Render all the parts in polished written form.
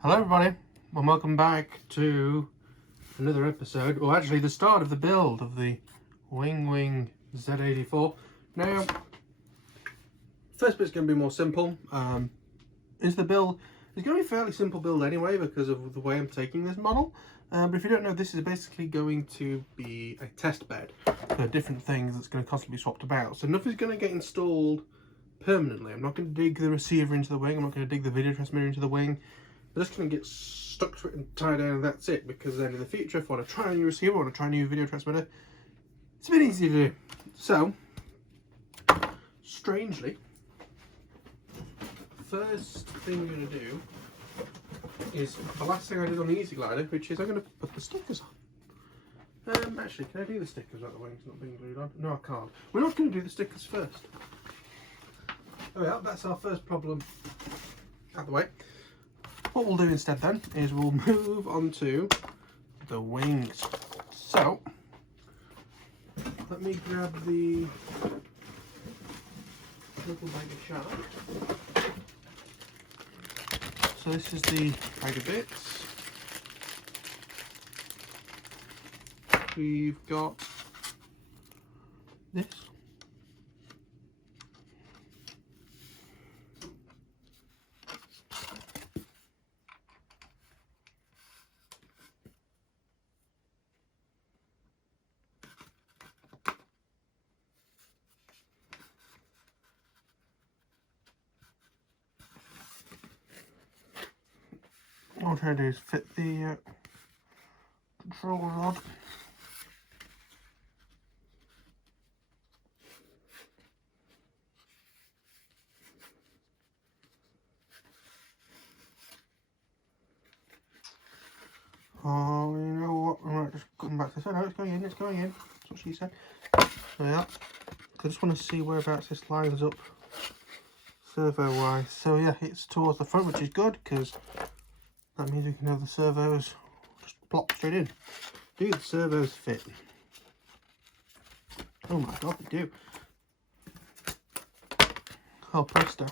Hello everybody, and welcome back to another episode, or actually the start of the build of the Wing Wing Z84. Now, first bit's going to be more simple. It's going to be a fairly simple build anyway because of the way I'm taking this model. But if you don't know, this is basically going to be a test bed for different things that's going to constantly be swapped about. So nothing's going to get installed permanently. I'm not going to dig the receiver into the wing, I'm not going to dig the video transmitter into the wing. I'm just going to get stuck to it and tie down and that's it, because then in the future if I want to try a new receiver, I want to try a new video transmitter, it's a bit easy to do. So, strangely, first thing I'm going to do is the last thing I did on the Easy Glider, which is I'm going to put the stickers on. Actually, can I do the stickers without the wings not being glued on? No, I can't. We're not going to do the stickers first. Oh yeah, that's our first problem out of the way. What we'll do instead then is we'll move on to the wings. So, let me grab the little bag of shaft. So this is the bag of bits. We've got this. What I'm trying to do is fit the control rod. Oh, you know what? I might just come back to this. Oh, no, it's going in, it's going in. That's what she said. So yeah, I just want to see whereabouts this lines up servo wise. So yeah, it's towards the front, which is good because that means we can have the servos just plop straight in. Do the servos fit? Oh my god, they do. Oh presto.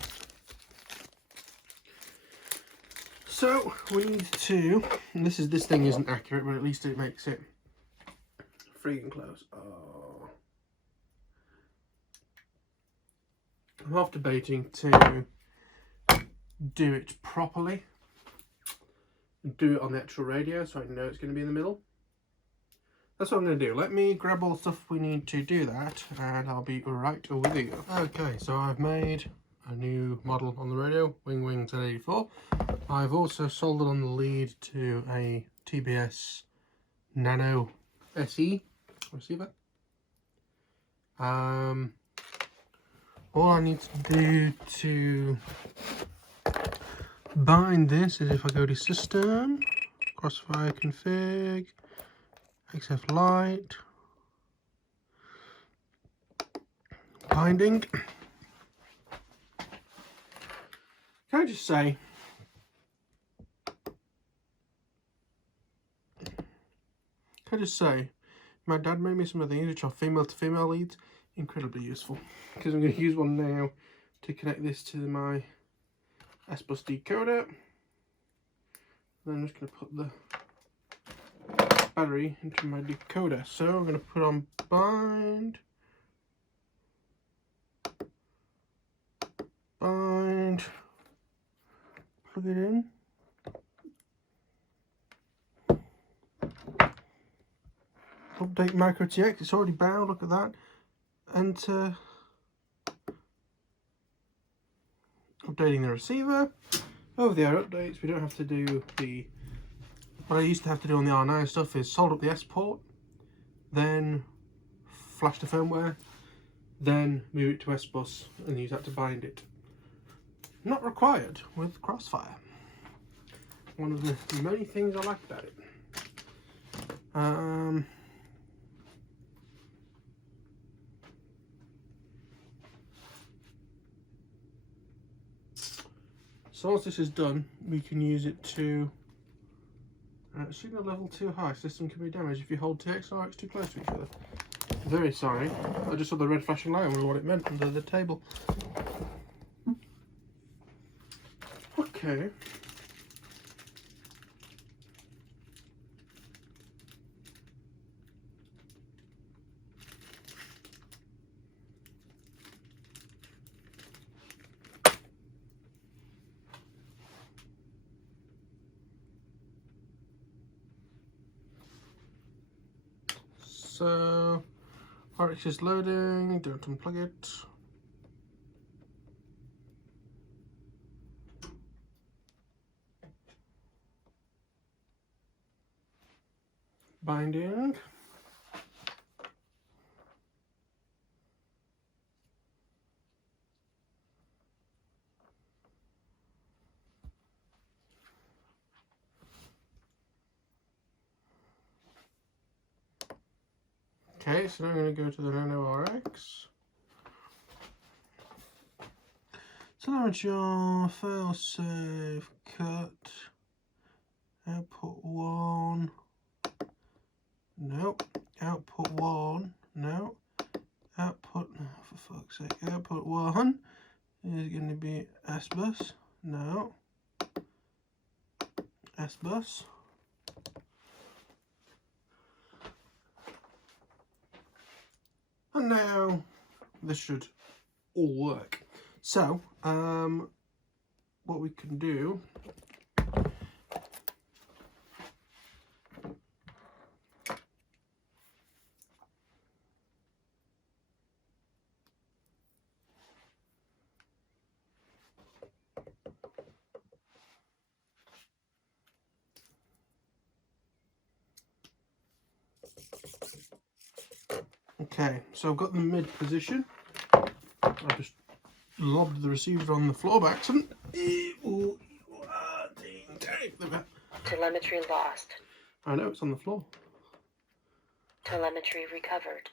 So we need to, and this thing isn't accurate, but at least it makes it freaking close. Oh. I'm half debating to do it properly. Do it on the actual radio so I know it's going to be in the middle. That's what I'm going to do. Let me grab all the stuff we need to do that and I'll be right with you. Okay, so I've made a new model on the radio, Wing Wing Z84. I've also soldered on the lead to a TBS Nano SE receiver. All I need to do to bind this is if I go to System, Crossfire Config, XF Lite, Binding. Can I just say, my dad made me some of these which are female to female leads, incredibly useful, because I'm going to use one now to connect this to my S-Bus decoder. Then I'm just going to put the battery into my decoder. So I'm going to put on bind, plug it in. Update micro TX, it's already bound, look at that. Enter. Updating the receiver. Over the air updates, we don't have to do what I used to have to do on the R9 stuff is solder up the S port, then flash the firmware, then move it to S-Bus and use that to bind it. Not required with Crossfire. One of the many things I like about it. So once this is done, we can use it to signal level too high. System can be damaged if you hold TX or X too close to each other. Very sorry. I just saw the red flashing light and wondered what it meant under the table. Okay. So RX is loading, don't unplug it. Binding. Okay, so now I'm going to go to the Nano RX. Telemetry, fail safe, cut, output 1, nope, output 1, no, output, oh, for fuck's sake, output 1 is going to be S-bus, no, S-bus. And now this should all work. So, what we can do okay, so I've got the mid position. I just lobbed the receiver on the floor by accident. Telemetry lost. I know it's on the floor. Telemetry recovered.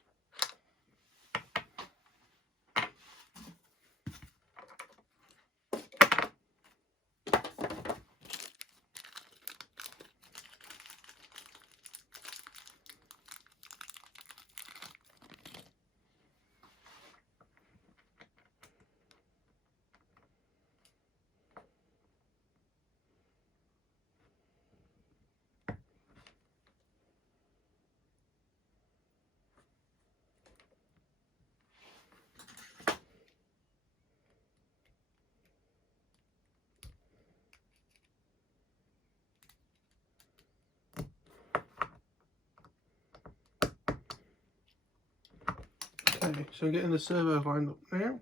Okay, so I'm getting the servos lined up now.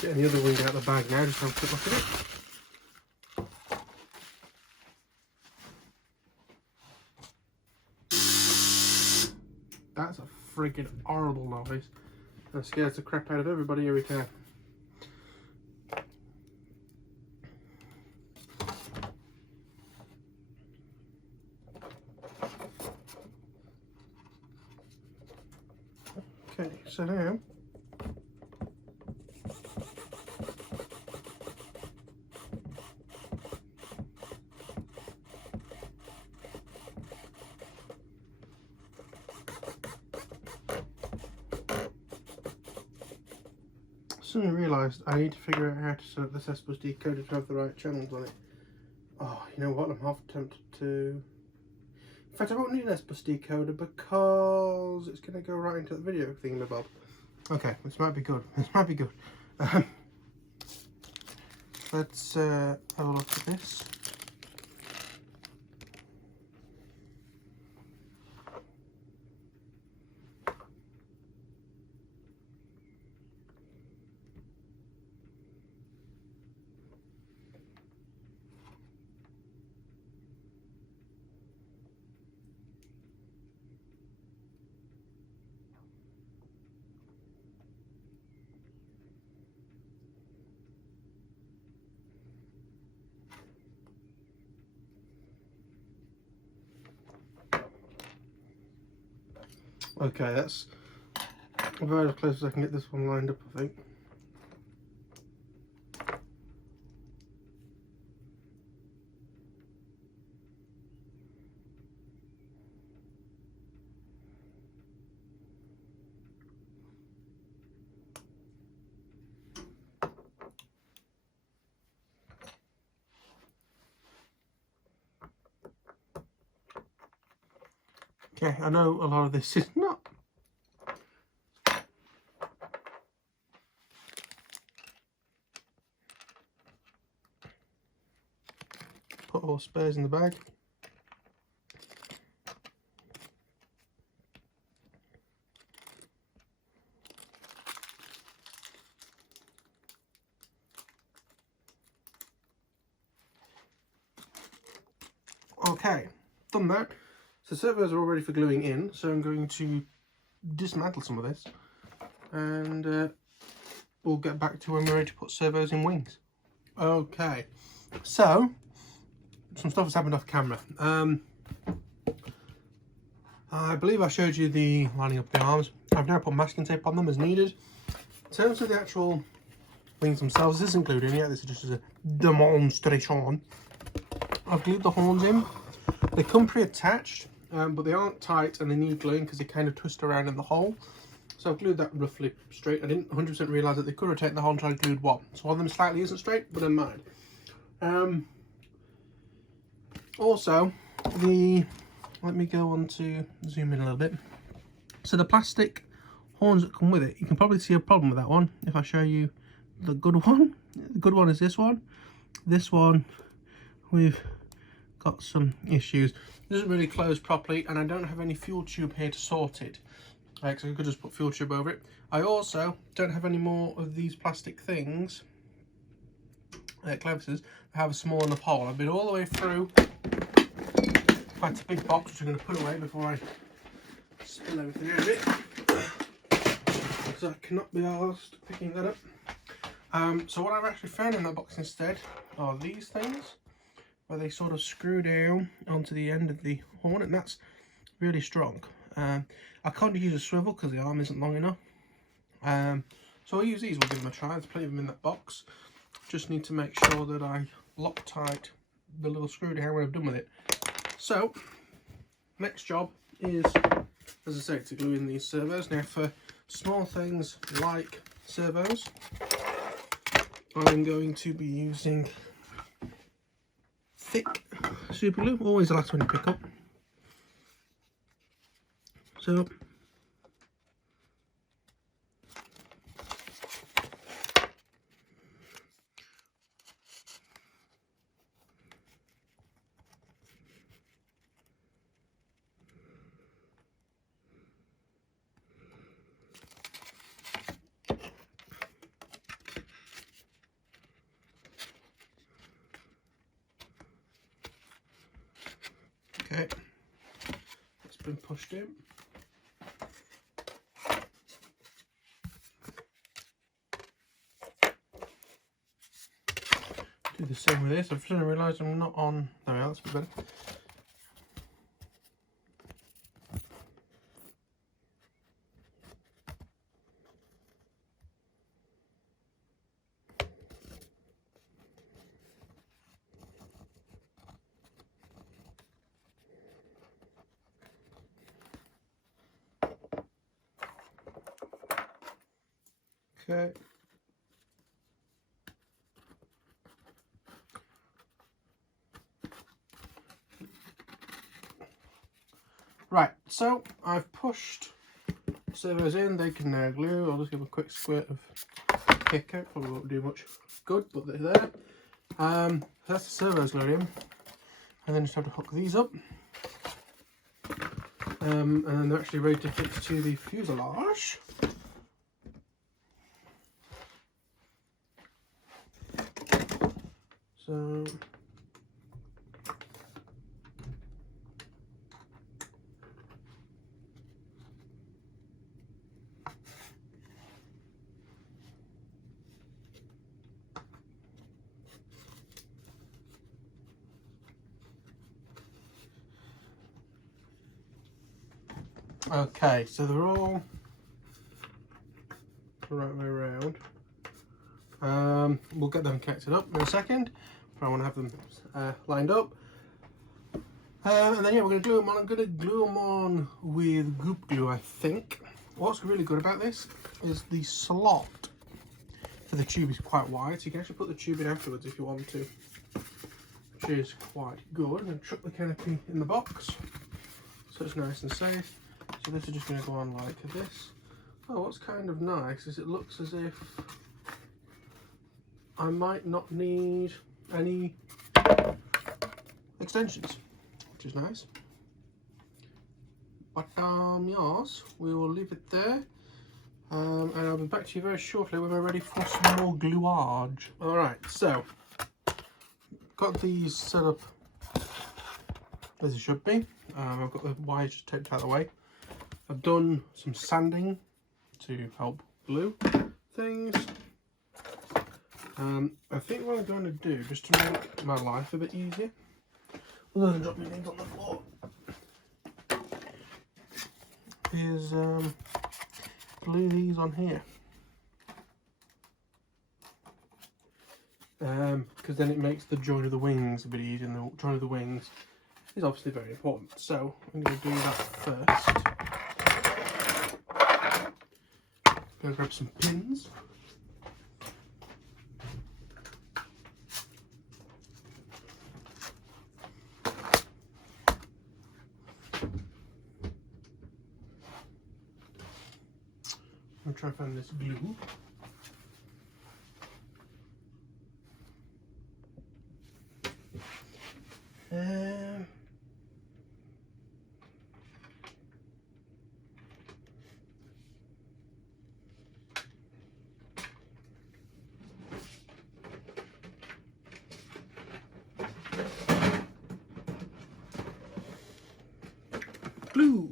Getting the other wing out of the bag now, just have a quick look at it. That's a freaking horrible noise. That scares the crap out of everybody every time. Okay, so now suddenly realised I need to figure out how to set up this S-bus decoder to have the right channels on it. Oh, you know what? I'm half tempted to. In fact, I won't need an S-bus decoder because it's going to go right into the video thingamabob. Okay, this might be good. This might be good. Let's have a look at this. Okay, that's about as close as I can get this one lined up, I think. Okay, I know a lot of this is not. Put all spares in the bag. Okay, done that. So servos are all ready for gluing in, so I'm going to dismantle some of this and we'll get back to when we're ready to put servos in wings. Okay, so some stuff has happened off camera. I believe I showed you the lining up the arms. I've now put masking tape on them as needed. In terms of the actual wings themselves, this isn't glued in yet, this is just a demonstration. I've glued the horns in. They come pre-attached, but they aren't tight and they need gluing because they kind of twist around in the hole. So I've glued that roughly straight. I didn't 100% realise that they could rotate the hole and try to glue one. So one of them slightly isn't straight, but never mind. Also, let me go on to zoom in a little bit. So the plastic horns that come with it, you can probably see a problem with that one if I show you the good one. The good one is this one. This one, we've got some issues. It doesn't really close properly, and I don't have any fuel tube here to sort it. So I could just put fuel tube over it. I also don't have any more of these plastic things, clevises, that have a small enough hole. I've been all the way through quite a big box, which I'm going to put away before I spill everything out of it, so I cannot be arsed picking that up. So what I've actually found in that box instead are these things, where they sort of screw down onto the end of the horn, and that's really strong. I can't use a swivel because the arm isn't long enough. So I'll use these, we'll give them a try. There's plenty of them in that box. Just need to make sure that I lock tight the little screw down when I've done with it. So, next job is, as I say, to glue in these servos. Now for small things like servos, I'm going to be using thick super glue, always the last one you pick up. So okay, it's been pushed in. Do the same with this. I've suddenly realised I'm not on. There we are, that's a bit better. Okay. Right, so I've pushed servos in, they can now glue. I'll just give a quick squirt of kick out, probably won't do much good, but they're there. That's the servos glued in. And then just have to hook these up. And then they're actually ready to fix to the fuselage. So okay, so they're all the right way around. We'll get them connected up in a second, but I want to have them lined up. And then yeah, we're going to glue them on. I'm going to glue them on with goop glue, I think. What's really good about this is the slot for the tube is quite wide, so you can actually put the tube in afterwards if you want to, which is quite good. And chuck the canopy in the box. so it's nice and safe. So this is just going to go on like this. Oh, what's kind of nice is it looks as if I might not need any extensions, which is nice. But yes, we will leave it there. And I'll be back to you very shortly when we're ready for some more gluage. Alright, so got these set up as it should be. I've got the wires just taped out of the way. I've done some sanding to help glue things. I think what I'm going to do, just to make my life a bit easier, other than dropping things on the floor, is glue these on here. Because then it makes the join of the wings a bit easier, and the join of the wings is obviously very important. So I'm going to do that first. Go grab some pins. I'm trying to find this glue. Glue.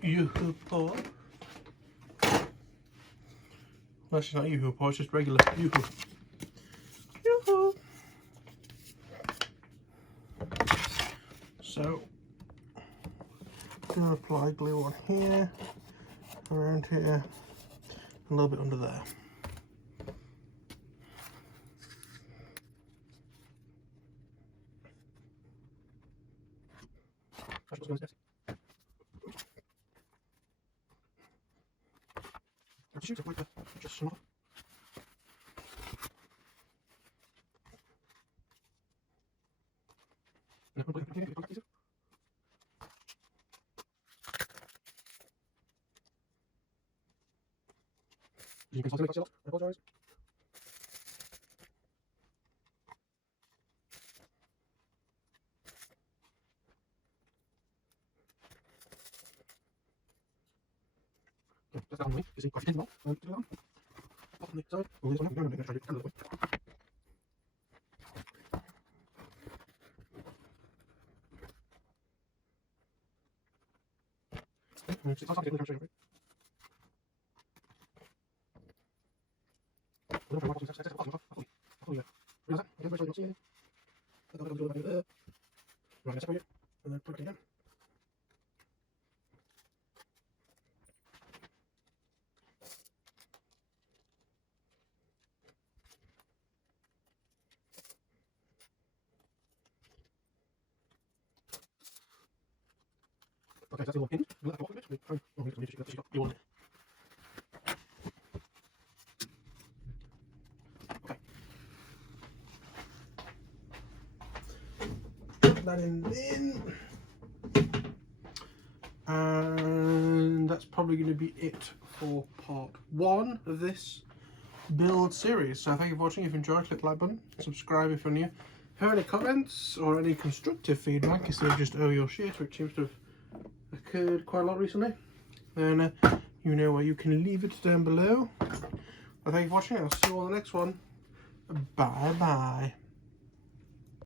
Yoo-hoo paw. Well, actually not yoo-hoo paw, it's just regular yoo-hoo. Yoo-hoo. So, I'm going to apply glue on here, around here, a little bit under there. Shoot like that, just small. You can possibly cut yourself. I apologize. That's down the way. You see, quite a bit more. To go on. Up on the side. Oh, this one. I'm going to try to do it. Okay, that's a little pin. We'll let that go off a bit. Oh, we need to get that glue on it. Okay. Put that in. And that's probably going to be it for part 1 of this build series. So thank you for watching. If you enjoyed, click the like button, subscribe if you're new. If you have any comments or any constructive feedback instead of just oh your shit, which seems to have occurred quite a lot recently, then you know where you can leave it down below. Well, thank you for watching. I'll see you on the next one. Bye bye.